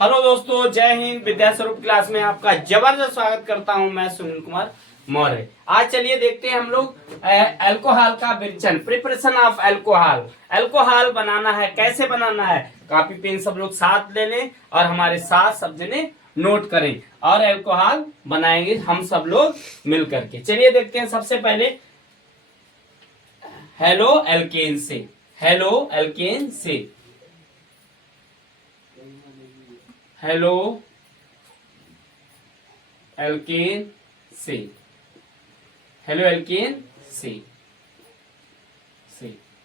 Hello दोस्तों, जय हिंद। विद्या स्वरूप क्लास में आपका जबरदस्त स्वागत करता हूं। मैं सुनील कुमार मौर्य। आज चलिए देखते हैं हम लोग अल्कोहल का विरचन, प्रिपरेशन ऑफ अल्कोहल। अल्कोहल बनाना है, कैसे बनाना है। कॉपी पेन सब लोग साथ ले लें और हमारे साथ सब जने नोट करें और अल्कोहल बनाएंगे हम सब लोग मिल करके। चलिए देखते हैं। सबसे पहले हेलो एल्केन से, हेलो एल्केन से, हेलो एल्केन से, हेलो एल्केन से,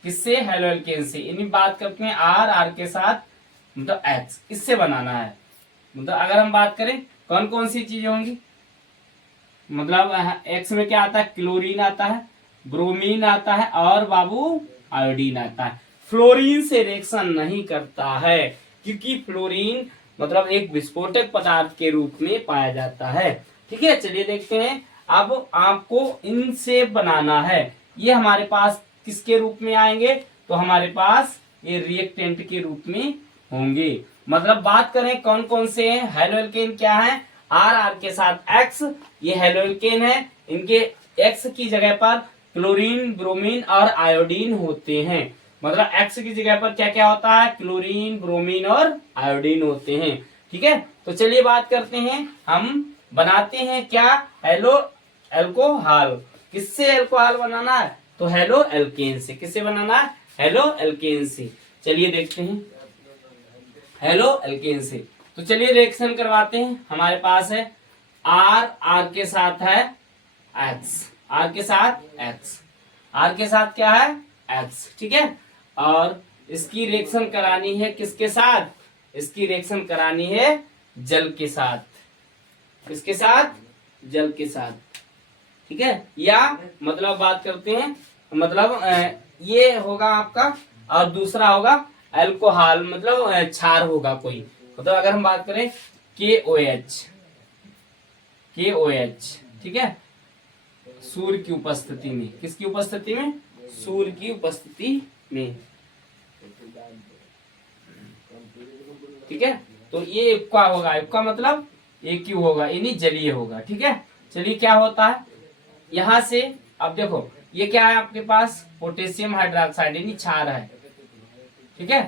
किससे? हेलो एल्केन से। इन्हीं बात करते हैं आर के साथ, मतलब एक्स, इससे बनाना है। मतलब अगर हम बात करें कौन कौन सी चीजें होंगी, मतलब एक्स में क्या आता है? क्लोरीन आता है, ब्रोमीन आता है और बाबू आयोडीन आता है। फ्लोरीन से रिएक्शन नहीं करता है क्योंकि फ्लोरीन मतलब एक विस्फोटक पदार्थ के रूप में पाया जाता है। ठीक है, चलिए देखते हैं। अब आपको इनसे बनाना है। ये हमारे पास किसके रूप में आएंगे? तो हमारे पास ये रिएक्टेंट के रूप में होंगे। मतलब बात करें कौन कौन से हैं। हेलो एल्केन क्या है? आर के साथ एक्स, ये हेलो एल्केन है। इनके एक्स की जगह पर क्लोरीन, ब्रोमीन और आयोडीन होते हैं। मतलब एक्स की जगह पर क्या क्या होता है? क्लोरीन, ब्रोमीन और आयोडीन होते हैं। ठीक है, तो चलिए बात करते हैं। हम बनाते हैं क्या? Hello alcohol. किससे एल्कोहल बनाना है? तो हेलो एल्केन से। किससे बनाना है? हेलो एल्केन से। चलिए देखते हैं हेलो एल्केन से। तो चलिए रिएक्शन करवाते हैं। हमारे पास है आर के साथ है एक्स, आर के साथ एक्स, आर के साथ क्या है? एक्स। ठीक है, और इसकी रिएक्शन करानी है किसके साथ? इसकी रिएक्शन करानी है जल के साथ। किसके साथ? जल के साथ। ठीक है, या मतलब बात करते हैं, मतलब ये होगा आपका, और दूसरा होगा अल्कोहल, मतलब क्षार होगा कोई। मतलब अगर हम बात करें KOH, KOH। ठीक है, सूर्य की उपस्थिति में। किसकी उपस्थिति में? सूर्य की उपस्थिति में। ठीक है, तो ये इक्वा होगा। इक्वा मतलब AQ होगा, यानी जलीय होगा। ठीक है, चलिए क्या होता है यहां से। अब देखो ये क्या है आपके पास? पोटेशियम हाइड्रोक्साइड, यानी क्षार है। ठीक है,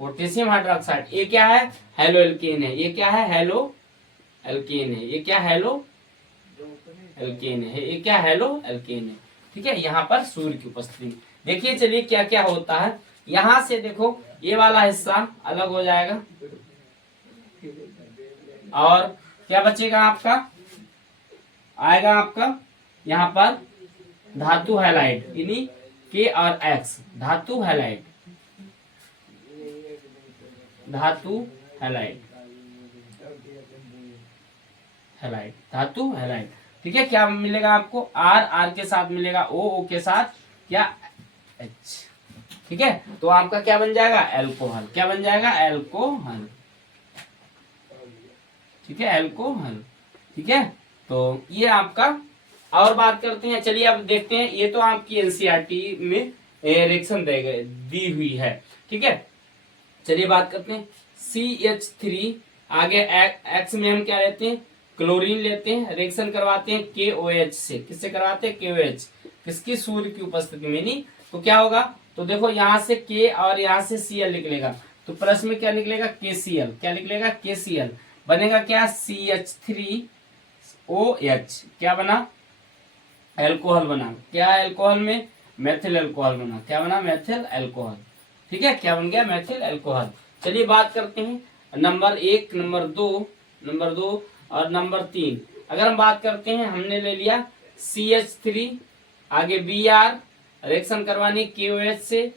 पोटेशियम हाइड्रोक्साइड। ये क्या है? हेलो एल्केन है। ये क्या है? हेलो एल्केन है। ये क्या? हेलो एल्केन है। ये क्या? हेलो एल्केन है। ठीक है, यहाँ पर सूर्य की उपस्थिति। देखिए चलिए क्या क्या होता है। यहां से देखो ये वाला हिस्सा अलग हो जाएगा और क्या बचेगा आपका? आएगा आपका यहाँ पर धातु हैलाइड, यानी के और एक्स, धातु हैलाइड, धातु हैलाइड, हैलाइड, धातु हैलाइड। ठीक है, क्या मिलेगा आपको? आर के साथ मिलेगा ओ के साथ क्या? एच। ठीक है, तो आपका क्या बन जाएगा? एल्कोहल। क्या बन जाएगा? एल्कोहल। ठीक है, एल्कोहल। ठीक है, तो ये आपका। और बात करते हैं, चलिए अब देखते हैं। ये तो आपकी एनसीईआरटी में रिएक्शन दी हुई है। ठीक है, चलिए बात करते हैं। CH3 आगे एक्स में हम क्या लेते हैं? क्लोरीन लेते हैं। रिएक्शन करवाते हैं KOH से। किससे करवाते हैं? KOH। किसकी? सूर्य की उपस्थिति में। नहीं तो क्या होगा? तो देखो यहाँ से K और यहाँ से Cl निकलेगा, तो प्लस में क्या निकलेगा? KCl। क्या निकलेगा? KCl। बनेगा क्या? CH3OH। क्या बना? एल्कोहल बना। क्या एल्कोहल में? मेथिल एल्कोहल बना। क्या बना? Methyl alcohol. ठीक है, क्या बन गया? Methyl alcohol. चलिए बात करते हैं नंबर 1, नंबर 2, नंबर 2 और नंबर 3। अगर हम बात करते हैं, हमने ले लिया CH3, आगे Br, रिएक्शन करवानी KOH से।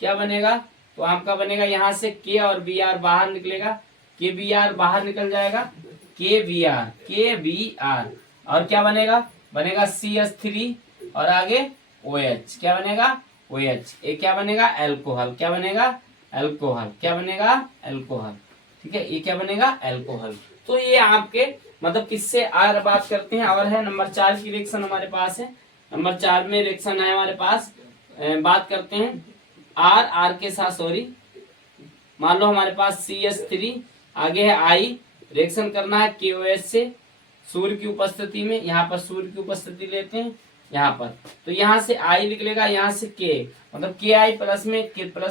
क्या बनेगा? तो आपका बनेगा यहाँ से K और Br बाहर निकलेगा, KBr बाहर निकल जाएगा, KBr और क्या बनेगा? बनेगा CH3 और आगे OH। क्या बनेगा? OH। ये क्या बनेगा? एल्कोहल। क्या बनेगा? एल्कोहल। क्या बनेगा? एल्कोहल। ठीक है, ये क्या बनेगा? एल्कोहल। तो ये आपके मतलब किससे और बात करते हैं। और है नंबर 4 की रिएक्शन हमारे पास है। नंबर 4 में रिएक्शन है हमारे पास। बात करते हैं आर के साथ, सॉरी, मान लो हमारे पास CH3 आगे है आई, रिएक्शन करना है KOH से सूर्य की उपस्थिति में। यहाँ पर सूर्य की उपस्थिति लेते हैं यहाँ पर, तो यहाँ से आई निकलेगा, यहाँ से के, मतलब KI प्लस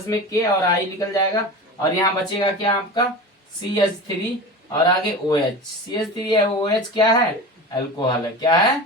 में के और आई निकल जाएगा, और यहाँ बचेगा क्या आपका CH3 और आगे OH। CH3 है OH क्या है, अल्कोहल है। क्या है,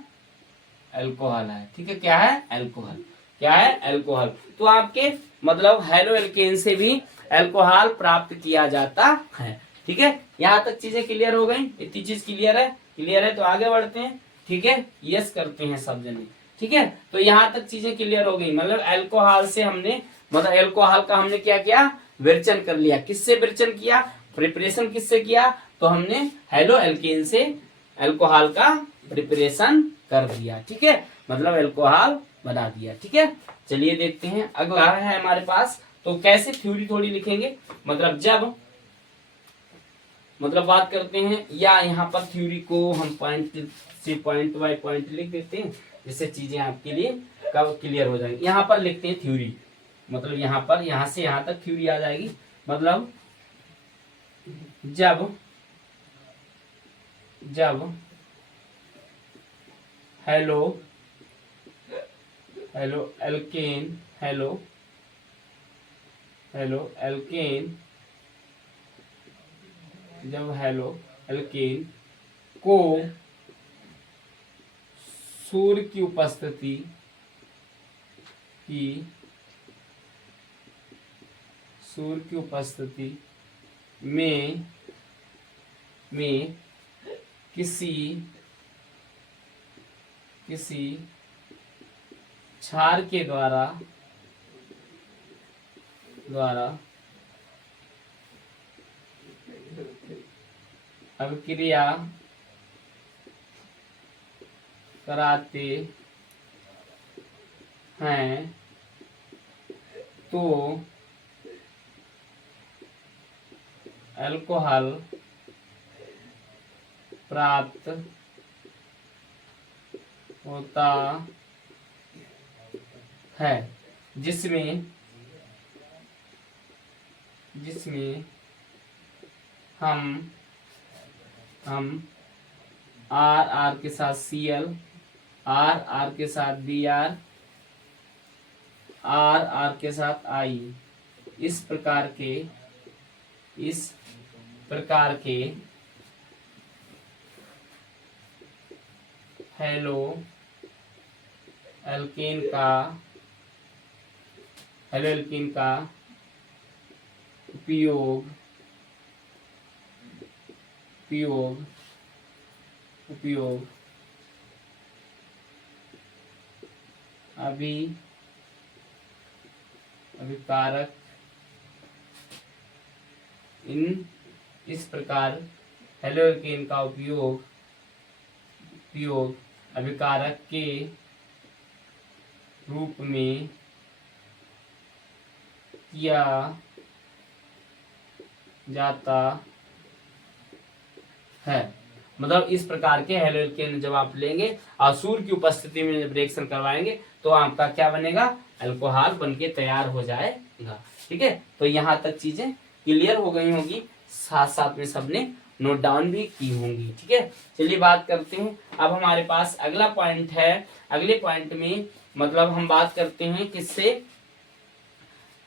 अल्कोहल है। ठीक है, क्या है, अल्कोहल। क्या है, अल्कोहल। तो आपके मतलब हेलो एल्केन से भी अल्कोहल प्राप्त किया जाता है। ठीक है, यहाँ तक चीजें क्लियर हो गई, इतनी चीज क्लियर है। क्लियर है तो आगे बढ़ते हैं। ठीक है, यस करते हैं सब जने। ठीक है, तो यहाँ तक चीजें क्लियर हो गई, मतलब अल्कोहल से हमने, मतलब अल्कोहल का हमने क्या किया, विरचन कर लिया। किससे विरचन किया, प्रिपरेशन किससे किया, तो हमने हेलो एल्केन से अल्कोहल का प्रिपरेशन कर दिया। ठीक है, मतलब अल्कोहल बना दिया। ठीक है, चलिए देखते हैं अगला है हमारे पास। तो कैसे थ्योरी थोड़ी लिखेंगे, मतलब जब, मतलब बात करते हैं, या यहाँ पर थ्योरी को हम पॉइंट बाय पॉइंट लिख देते हैं, जिससे चीजें आपके लिए कब क्लियर हो जाएंगी। यहाँ पर लिखते हैं थ्योरी, मतलब यहाँ पर, यहाँ से यहाँ तक थ्योरी आ जाएगी। मतलब जब हेलो एल्केन जब हेलो एल्केन को सूर्य की उपस्थिति में किसी क्षार के द्वारा अभिक्रिया कराते हैं तो अल्कोहल प्राप्त होता है, जिसमें हम R के साथ Cl, R के साथ Br, R के साथ I, इस प्रकार के हेलो एल्केन का उपयोग अभिकारक, इस प्रकार हेलो एल्केन का उपयोग अभिकारक के रूप में किया जाता है। मतलब इस प्रकार के हेलो एल्केन जब आप लेंगे और सूर्य की उपस्थिति में जब रिएक्शन करवाएंगे तो आपका क्या बनेगा, अल्कोहल बनके तैयार हो जाएगा। ठीक है, तो यहाँ तक चीजें क्लियर हो गई होगी, साथ साथ में सबने नोट डाउन भी की होंगी। ठीक है, चलिए बात करते हैं। अब हमारे पास अगला पॉइंट है। अगले पॉइंट में मतलब हम बात करते हैं किससे,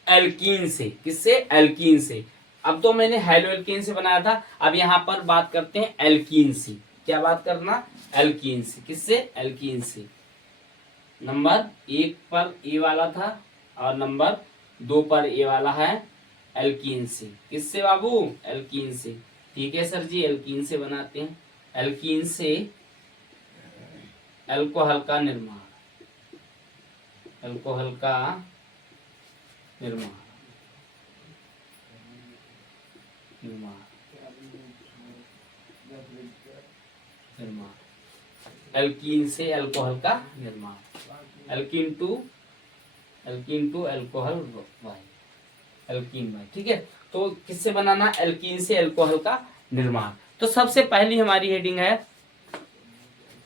एल्कीन से। अब तो मैंने हेलो एल्कीन से बनाया था, अब यहाँ पर बात करते हैं एल्कीन से। क्या बात करना, एल्कीन से। किससे, एल्कीन से। नंबर 1 पर ए वाला था और नंबर 2 पर ए वाला है, एल्कीन से। किससे बाबू, एल्कीन से। ठीक है सर जी, एल्कीन से बनाते हैं। एल्कीन से अल्कोहल का निर्माण, एल्कीन से अल्कोहल का निर्माण, एल्कीन टू अल्कोहल वाई, एल्कीन वाई। ठीक है, तो किससे बनाना, एल्कीन से अल्कोहल का निर्माण। तो सबसे पहली हमारी हेडिंग है,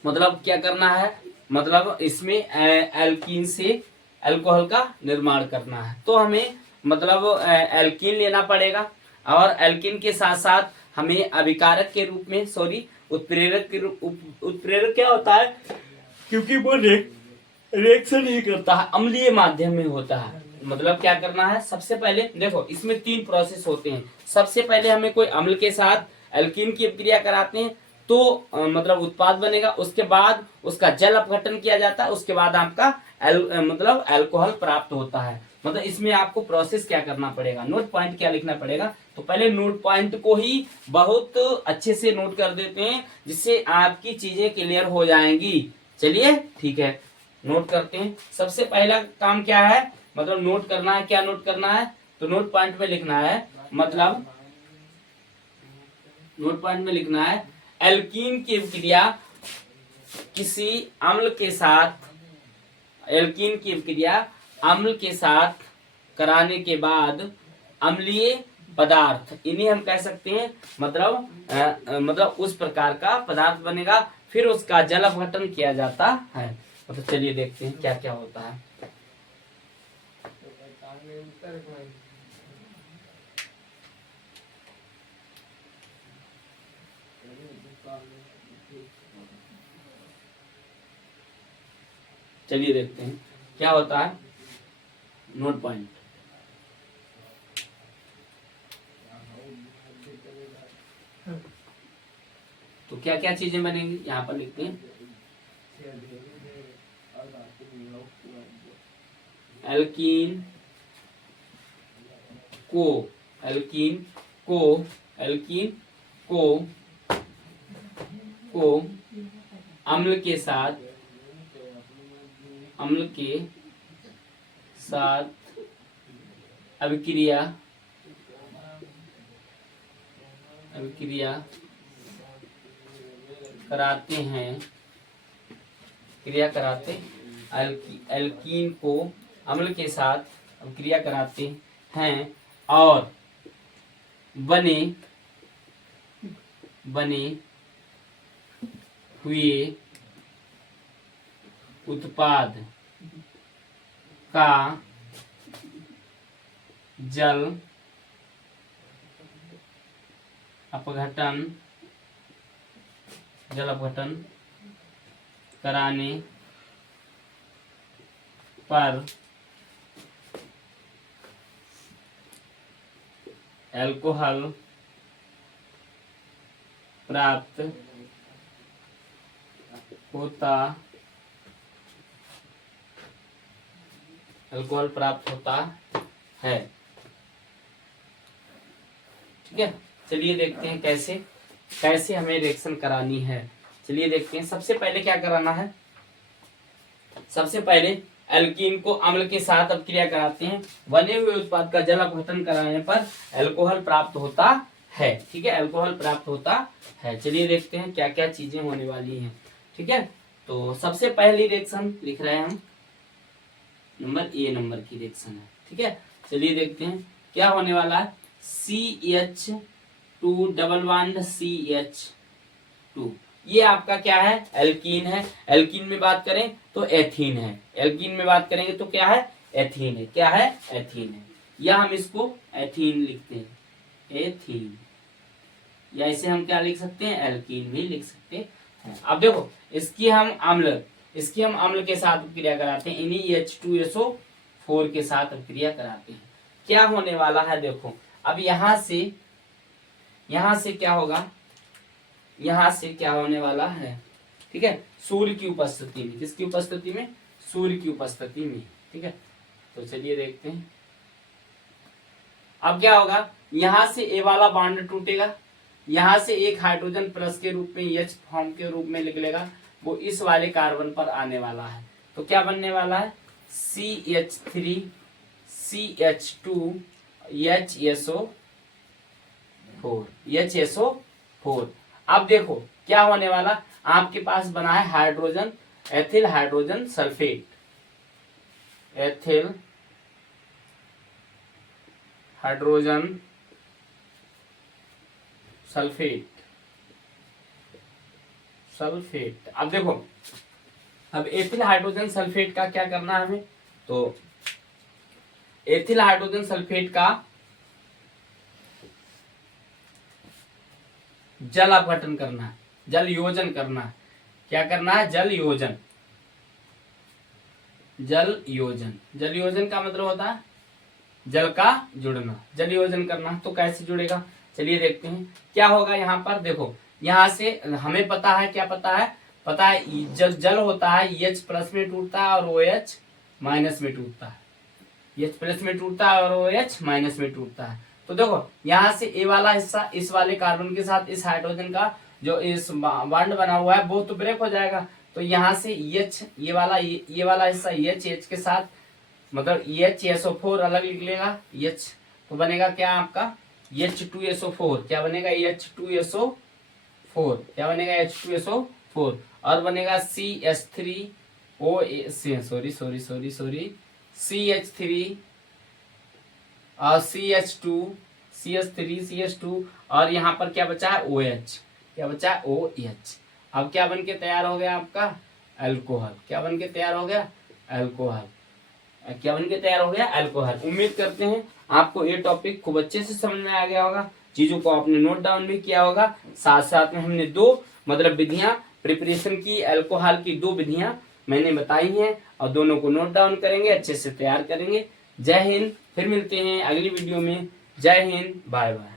मतलब क्या करना है, मतलब इसमें एल्कीन से अल्कोहल का निर्माण करना है। तो हमें मतलब एल्कीन लेना पड़ेगा और एल्कीन के साथ साथ हमें अभिकारक के रूप में, सॉरी उत्प्रेरक के रूप, उत्प्रेरक क्या होता है, क्योंकि वो रिएक्शन नहीं करता है, अम्लीय माध्यम में होता है। मतलब क्या करना है, सबसे पहले देखो इसमें 3 प्रोसेस होते हैं। सबसे पहले हमें कोई अम्ल के साथ एल्कीन की अभिक्रिया कराते हैं तो मतलब उत्पाद बनेगा, उसके बाद उसका जल अपघटन किया जाता है, उसके बाद आपका मतलब अल्कोहल प्राप्त होता है। मतलब इसमें आपको प्रोसेस क्या करना पड़ेगा, नोट पॉइंट क्या लिखना पड़ेगा, तो पहले नोट पॉइंट को ही बहुत अच्छे से नोट कर देते हैं जिससे आपकी चीजें क्लियर हो जाएंगी। चलिए ठीक है, नोट करते हैं। सबसे पहला काम क्या है, मतलब नोट करना है, क्या नोट करना है, तो नोट पॉइंट में लिखना है, मतलब नोट पॉइंट में लिखना है एल्कीन की अभिक्रिया किसी अम्ल के साथ, एल्कीन की अभिक्रिया अम्ल के साथ कराने के बाद अम्लीय पदार्थ, इन्हें हम कह सकते हैं, मतलब उस प्रकार का पदार्थ बनेगा, फिर उसका जल अपघटन किया जाता है। मतलब चलिए देखते हैं क्या क्या होता है। चलिए देखते हैं क्या होता है, नोट पॉइंट। तो क्या क्या चीजें बनेंगी यहाँ पर लिखते हैं, एल्कीन को, एल्कीन को, एल्कीन को अम्ल के साथ, अम्ल के साथ अभिक्रिया, अभिक्रिया कराते हैं, क्रिया कराते, एल्कीन को अम्ल के साथ अभिक्रिया कराते हैं और बने हुए उत्पाद का जल अपघटन कराने पर अल्कोहल प्राप्त होता, अल्कोहल प्राप्त होता है। ठीक है, चलिए देखते हैं कैसे हमें रिएक्शन करानी है। चलिए देखते हैं, सबसे पहले क्या कराना है, सबसे पहले एल्कीन को अम्ल के साथ अभिक्रिया कराते हैं, बने हुए उत्पाद का जल अपघटन कराने पर अल्कोहल प्राप्त होता है। ठीक है, अल्कोहल प्राप्त होता है। चलिए देखते हैं क्या क्या चीजें होने वाली हैं। ठीक है, तो सबसे पहली रिएक्शन लिख रहे हैं हम, नंबर ए नंबर की रिएक्शन है। ठीक है, चलिए देखते हैं क्या होने वाला है, CH2 डबल बॉन्ड CH2, ये आपका क्या है, एल्कीन है। एल्कीन में बात करें तो एथीन है, एल्कीन में बात करेंगे तो क्या है, एथीन है। क्या है, एथीन है, या हम इसको एथीन लिखते हैं, एथीन, या इसे हम क्या लिख सकते हैं, एल्कीन भी लिख सकते हैं। अब देखो इसकी हम अम्ल के साथ क्रिया कराते हैं, NeH2SO4 के साथ क्रिया कराते हैं। क्या होने वाला है, देखो अब यहां से क्या होगा, यहां से क्या होने वाला है, ठीक है, सूर्य की उपस्थिति में, किसकी उपस्थिति में, सूर्य की उपस्थिति में। ठीक है, तो चलिए देखते हैं अब क्या होगा, यहां से ए वाला बॉन्ड टूटेगा, यहां से एक हाइड्रोजन प्लस के रूप में H फॉर्म के रूप में निकलेगा, वो इस वाले कार्बन पर आने वाला है। तो क्या बनने वाला है, CH3 CH2 HSO4। अब देखो क्या होने वाला, आपके पास बना है hydrogen, ethyl hydrogen sulphate, ethyl hydrogen sulphate. अब देखो, अब एथिल हाइड्रोजन सल्फेट का क्या करना है हमें, तो एथिल हाइड्रोजन सल्फेट का जल अपघटन करना है, जल योजन करना है। क्या करना है? जल योजन। जल योजन, जल योजन का मतलब होता है जल का जुड़ना, जल योजन करना। तो कैसे जुड़ेगा, चलिए देखते हैं क्या होगा। यहाँ पर देखो, यहाँ से हमें पता है, क्या पता है? पता है जल जल होता है H प्लस में टूटता है और OH माइनस में टूटता है। H प्लस में टूटता है और OH माइनस में टूटता है। तो देखो यहाँ से ए वाला हिस्सा इस वाले कार्बन के साथ इस हाइड्रोजन का जो इस बॉन्ड बना हुआ है वो तो ब्रेक हो जाएगा। तो यहाँ से H ये वाला हिस्सा H के साथ मतलब HSO4 अलग निकलेगा H, तो बनेगा क्या आपका H2SO4। क्या बनेगा? H2SO4। क्या बनेगा? H2SO4। और बनेगा CH3O CH3 और CH2 और यहाँ पर क्या बचा है? OH। क्या बचा है? OH। अब क्या बन के तैयार हो गया आपका? अल्कोहल। क्या बन के तैयार हो गया? अल्कोहल। क्या बन के तैयार हो गया? अल्कोहल। उम्मीद करते हैं आपको ये टॉपिक खूब अच्छे से समझ में आ गया होगा, चीजों को आपने नोट डाउन भी किया होगा। साथ साथ में हमने दो मतलब विधियां प्रिपरेशन की, अल्कोहल की 2 विधियां मैंने बताई हैं और दोनों को नोट डाउन करेंगे, अच्छे से तैयार करेंगे। जय हिंद। फिर मिलते हैं अगली वीडियो में। जय हिंद, बाय बाय।